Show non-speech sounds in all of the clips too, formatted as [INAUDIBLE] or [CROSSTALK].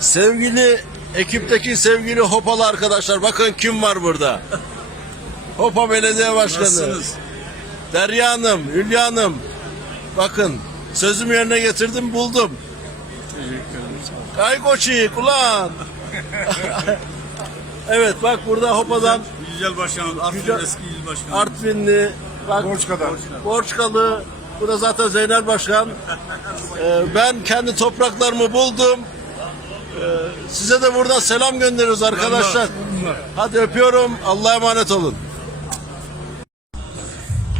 Sevgili ekipteki sevgili Hopalı arkadaşlar bakın kim var burada. Hopa Belediye Başkanı. Nasılsınız? Derya Hanım, Hülya Hanım. Bakın sözümü yerine getirdim buldum. Kay koçi ulan. [LAUGHS] evet bak burada Hopa'dan Yücel Başkanım, Artvin Yücel- eski il başkanı. Artvinli, bak, Borçka'dan. Borçkalı, bu da zaten Zeynel Başkan. Ee, ben kendi topraklarımı buldum. Ee, size de buradan selam gönderiyoruz arkadaşlar. Hadi öpüyorum. Allah'a emanet olun.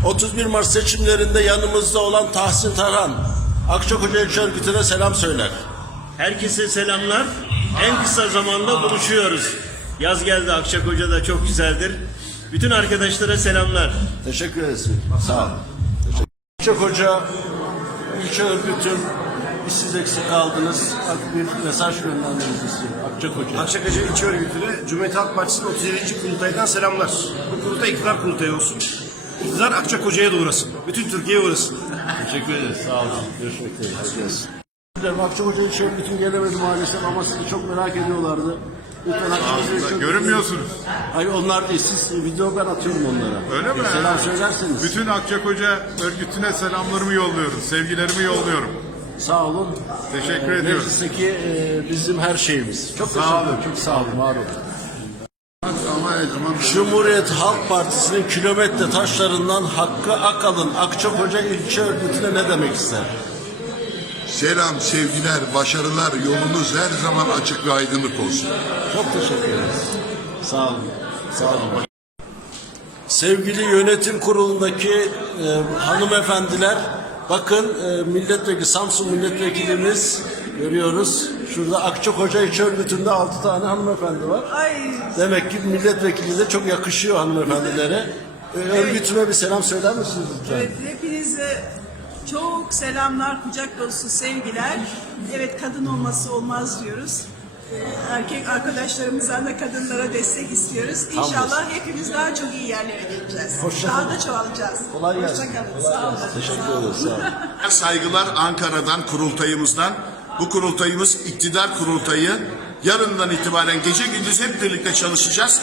31 Mart seçimlerinde yanımızda olan Tahsin Tarhan, Akçakoca İlçe Örgütü'ne selam söyler. Herkese selamlar. En kısa zamanda buluşuyoruz. Yaz geldi Akçakoca'da çok güzeldir. Bütün arkadaşlara selamlar. Teşekkür ederiz. Sağ olun. Teşekkür Akçakoca İlçe Örgütü'nün biz siz eksik kaldınız. Bir mesaj göndermenizi istiyorum. Akçakoca. Akçakacı İlçe Örgütü'ne Cumhuriyet Halk Partisi'nin 37. kurultaydan selamlar. Bu kurultay iktidar kurultayı olsun. İktidar Akçakoca'ya da uğrasın. Bütün Türkiye'ye uğrasın. Teşekkür ederiz. Sağ olun. Görüşmek üzere. Görüşürüz. Akçakoca İlçe Örgütü'nün gelemedi maalesef ama sizi çok merak ediyorlardı. Lütfen İlçe Örgütü'nün- Görünmüyorsunuz. Hayır onlar değil. Siz video ben atıyorum onlara. Öyle mi? Selam söylerseniz. Bütün Akçakoca örgütüne selamlarımı yolluyorum. Sevgilerimi yolluyorum. Sağ olun. Teşekkür Ee, ediyorum. Meclisteki e, bizim her şeyimiz. Çok teşekkür olun. Çok sağ olun. Var olun. Cumhuriyet Halk Partisi'nin kilometre taşlarından Hakkı Akalın Akçakoca İlçe Örgütü'ne ne demek ister? Selam, sevgiler, başarılar, yolunuz her zaman açık ve aydınlık olsun. Çok teşekkür ederiz. Sağ olun. Sağ olun. Sevgili yönetim kurulundaki e, hanımefendiler, bakın e, milletvekili, Samsun milletvekilimiz görüyoruz. Şurada Akçakoca İlçe Örgütü'nde altı tane hanımefendi var. Ay Demek ki milletvekili de çok yakışıyor hanımefendilere. E, örgütüme bir selam söyler misiniz lütfen? evet hepinize çok selamlar, kucak dolusu sevgiler. Evet kadın olması olmaz diyoruz. Ee, Erkek arkadaşlarımızdan da kadınlara destek istiyoruz. İnşallah hepimiz daha çok iyi yerlere geleceğiz. Hoşça Daha kalın. da çoğalacağız. Kolay gelsin. Hoşçakalın. Sağ olun. Teşekkür ederiz. Sağ olun. Saygılar Ankara'dan, kurultayımızdan. Bu kurultayımız iktidar kurultayı. Yarından itibaren gece gündüz hep birlikte çalışacağız.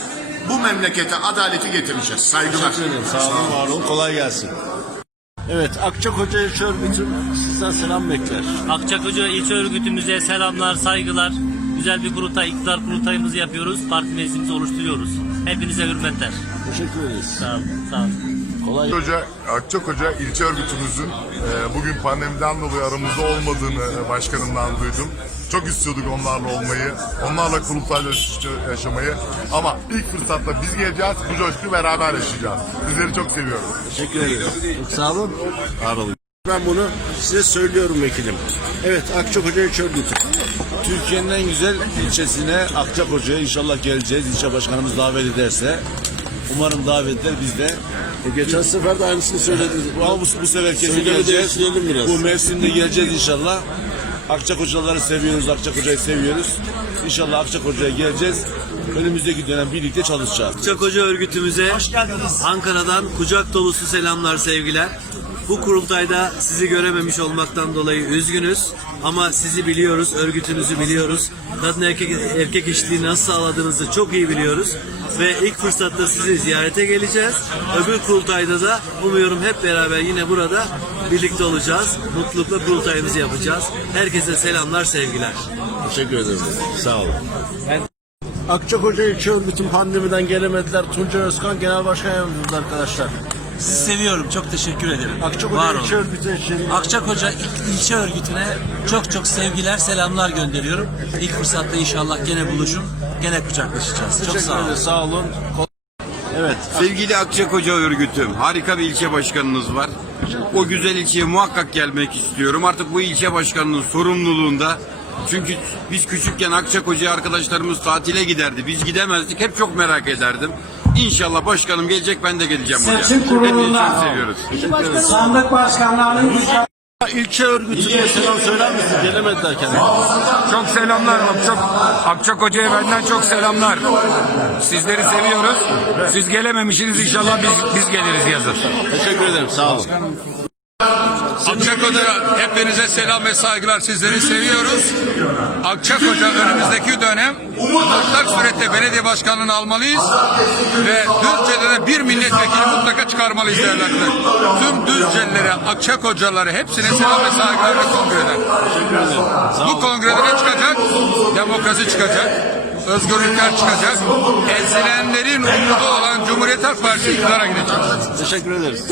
Bu memlekete adaleti getireceğiz. Saygılar. Teşekkür ederim. Sağ olun, var olun. Kolay gelsin. Evet, Akçakoca İlçe Örgütü sizden selam bekler. Akçakoca İlçe Örgütümüze selamlar, saygılar. Güzel bir kurultay, iktidar kurultayımızı yapıyoruz. Parti meclisimizi oluşturuyoruz. Hepinize hürmetler. Teşekkür ederiz. Sağ olun, sağ olun. Kolay Akçakoca, Akçakoca ilçe örgütümüzün e, bugün pandemiden dolayı aramızda olmadığını e, başkanımdan duydum. Çok istiyorduk onlarla olmayı, onlarla kurultayla yaşamayı. Ama ilk fırsatta biz geleceğiz, bu coşkuyu beraber yaşayacağız. Sizleri çok seviyorum. Teşekkür ederim. Çok sağ olun. Var olun. Ben bunu size söylüyorum vekilim. Evet, Akçakoca İlçe Örgütü. Türkiye'nin en güzel ilçesine Akçakoca'ya inşallah geleceğiz. İlçe başkanımız davet ederse. Umarım davet eder biz de. E, geçen sefer de aynısını söylediniz. Ama bu, bu sefer kesin geleceğiz. değiştirelim biraz. Bu mevsimde geleceğiz inşallah. Akçakocaları seviyoruz, Akçakoca'yı seviyoruz. İnşallah Akçakoca'ya geleceğiz. Önümüzdeki dönem birlikte çalışacağız. Akçakoca örgütümüze Ankara'dan kucak dolusu selamlar, sevgiler. Bu kurultayda sizi görememiş olmaktan dolayı üzgünüz. Ama sizi biliyoruz, örgütünüzü biliyoruz. Kadın erkek, erkek eşitliği nasıl sağladığınızı çok iyi biliyoruz. Ve ilk fırsatta sizi ziyarete geleceğiz. Öbür kurultayda da umuyorum hep beraber yine burada birlikte olacağız. Mutlulukla kurultayımızı yapacağız. Herkese selamlar, sevgiler. Teşekkür ederim. Sağ olun. Akçakoca İlçe Örgütü'nün pandemiden gelemediler. Tuncay Özkan Genel Başkan Yardımcımız arkadaşlar. Sizi seviyorum. Çok teşekkür ederim. Akçakoca Var olun. İlçe Örgütü için Akçakoca İl- ilçe örgütüne çok çok sevgiler, selamlar gönderiyorum. İlk fırsatta inşallah gene buluşup gene kucaklaşacağız. Çok sağ olun. Sağ olun. Evet. Sevgili Akçakoca örgütüm, harika bir ilçe başkanınız var. O güzel ilçeye muhakkak gelmek istiyorum. Artık bu ilçe başkanının sorumluluğunda. Çünkü biz küçükken Akçakoca arkadaşlarımız tatile giderdi. Biz gidemezdik. Hep çok merak ederdim. İnşallah başkanım gelecek ben de geleceğim oraya. Seçim çok seviyoruz. Sandık başkanlarının İlçe örgütüne selam söyler misin? Gelemediler kendine. Çok selamlar Akçak, Akçakoca'ya benden çok selamlar. Sizleri seviyoruz. Siz gelememişsiniz inşallah biz biz geliriz yazın. Teşekkür ederim. Sağ olun. Akçakoca hepinize selam ve saygılar. Sizleri seviyoruz. Akçakoca önümüzdeki dönem mutlak surette belediye başkanlığını almalıyız ve Düzce'de de bir milletvekili mutlaka çıkarmalıyız değerli arkadaşlar. Tüm Düzcelilere, Akçakocaları hepsine selam ve saygılar ve kongreden. Bu kongrede çıkacak? Demokrasi çıkacak. Özgürlükler çıkacak. Ezilenlerin umudu olan Cumhuriyet Halk Partisi iktidara gidecek. Teşekkür ederiz.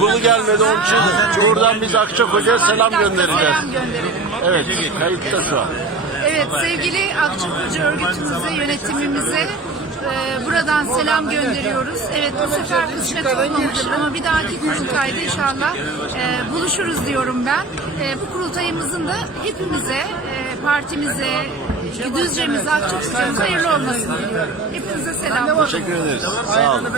Kulu gelmedi onun için buradan biz Akçakoca'ya selam göndereceğiz. Selam gönderelim. Evet, kayıtta şu an. Evet sevgili Akçakoca örgütümüze, yönetimimize e, buradan selam gönderiyoruz. Evet bu sefer kısmet olmamış ama bir dahaki kurultayda inşallah e, buluşuruz diyorum ben. E, bu kurultayımızın da hepimize, e, partimize, Düzce'mize, Akçakoca'mıza hayırlı olmasını diliyorum. Hepinize selam. Teşekkür ederiz. Sağ olun.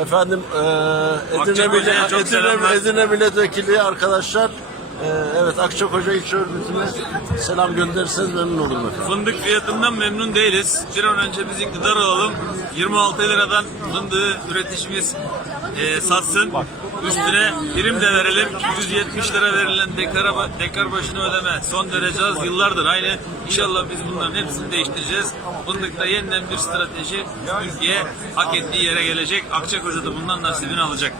Efendim, e, Edirne, Mille- çok Edirne, selamlar. Edirne Milletvekili arkadaşlar, e, evet Akçakoca İlçe Örgütü'ne selam gönderirseniz memnun olurum efendim. Fındık fiyatından memnun değiliz. Bir an önce biz iktidar olalım. 26 liradan fındığı üreticimiz e, satsın. Üstüne prim de verelim. 170 lira verilen dekara, dekar başına ödeme. Son derece az yıllardır aynı. İnşallah biz bunların hepsini değiştireceğiz. Fındıkta yeniden bir strateji Türkiye hak ettiği yere gelecek. Akçakoca da bundan nasibini alacak.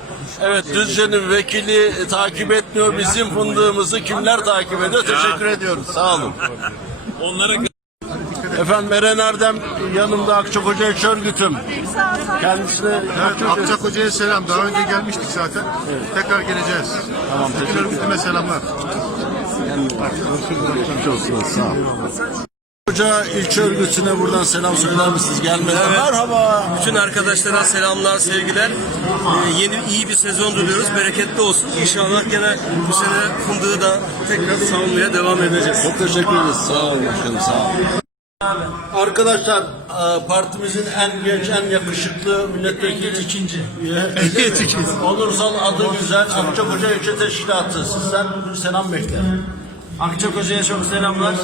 Evet, Düzce'nin vekili takip etmiyor bizim fındığımızı. Kimler takip ediyor? Teşekkür ediyoruz. Sağ olun. Onlara Efendim Eren Erdem yanımda Akçakoca İlçe Örgütüm. Kendisine Akçakoca'ya selam. Daha önce gelmiştik zaten. Tekrar geleceğiz. Tamam, teşekkür ederim. Örgütüme selamlar. Geçmiş olsun. Sağ olun. Koca İlçe Örgütü'ne buradan selam söyler misiniz? Gelmeden. Merhaba. Bütün arkadaşlara selamlar, sevgiler. Ee, yeni iyi bir sezon diliyoruz. Bereketli olsun. İnşallah gene bu sene fındığı da tekrar savunmaya devam edeceğiz. Çok teşekkür ederiz. Sağ olun. Sağ olun. Arkadaşlar e, partimizin en genç, en yakışıklı milletvekili [LAUGHS] ikinci. Onursal adı güzel Akçakoca İlçe Teşkilatı. Sizden bir selam bekler. Akçakoca'ya çok selamlar.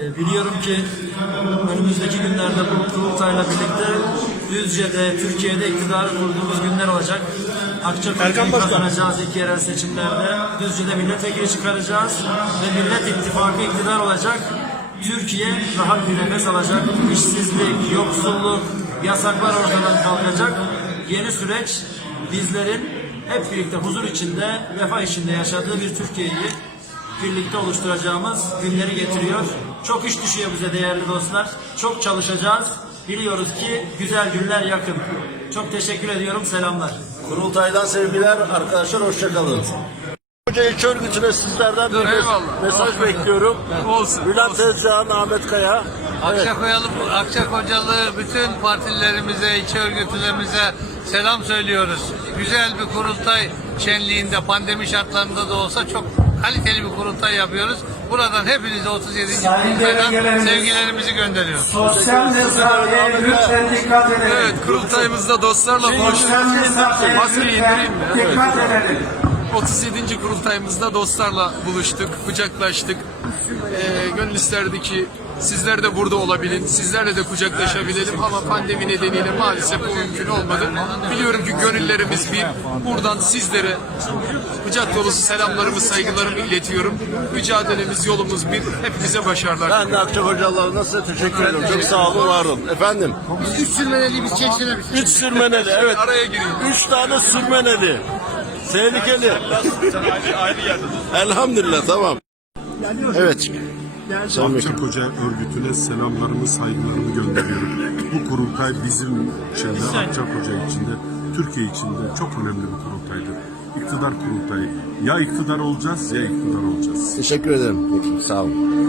Ee, Biliyorum ki önümüzdeki günlerde bu kurultayla birlikte Düzce'de, Türkiye'de iktidarı kurduğumuz günler olacak. Akçakoca'yı kazanacağız ilk yerel seçimlerde. Düzce'de milletvekili çıkaracağız ve Millet İttifakı iktidar olacak. Türkiye rahat bir nefes alacak. İşsizlik, yoksulluk, yasaklar ortadan kalkacak. Yeni süreç bizlerin hep birlikte huzur içinde, refah içinde yaşadığı bir Türkiye'yi birlikte oluşturacağımız günleri getiriyor. Çok iş düşüyor bize değerli dostlar. Çok çalışacağız. Biliyoruz ki güzel günler yakın. Çok teşekkür ediyorum. Selamlar. Kurultaydan sevgiler arkadaşlar hoşçakalın. Koca İlçe Örgütü'ne sizlerden bir mes- mesaj bekliyorum. Olsun, Bülent Özcan, Ahmet Kaya. Evet. Akçakoyalı, Akçakocalı bütün partilerimize, ilçe örgütlerimize selam söylüyoruz. Güzel bir kurultay şenliğinde pandemi şartlarında da olsa çok kaliteli bir kurultay yapıyoruz. Buradan hepinize 37. kurultaydan sevgilerimizi gönderiyoruz. Sosyal mesafeye lütfen dikkat edelim. Evet kurultayımızda dostlarla buluştuk. Maskeyi indireyim mi? Dikkat edelim. 37. kurultayımızda dostlarla buluştuk, kucaklaştık. Ee, gönül isterdi ki sizler de burada olabilin, sizlerle de kucaklaşabilelim ama pandemi nedeniyle maalesef bu mümkün olmadı. Biliyorum ki gönüllerimiz bir. Buradan sizlere kucak dolusu selamlarımı, saygılarımı iletiyorum. Mücadelemiz, yolumuz bir. Hepinize başarılar. Ben de Akçakocalılarına size teşekkür ederim. Çok sağ olun, var olun. Efendim? Üç sürmeneli biz çeksene Üç sürmeneli, evet. Araya gireyim. Üç tane sürmeneli. Tehlikeli. Elhamdülillah, tamam. Evet. Sayın Vekilim. Akçakoca örgütüne selamlarımı, saygılarımı gönderiyorum. Bu kurultay bizim için de, Akçakoca için de, Türkiye için de çok önemli bir kurultaydır. İktidar kurultayı. Ya iktidar olacağız ya iktidar olacağız. Teşekkür ederim. Peki, sağ olun.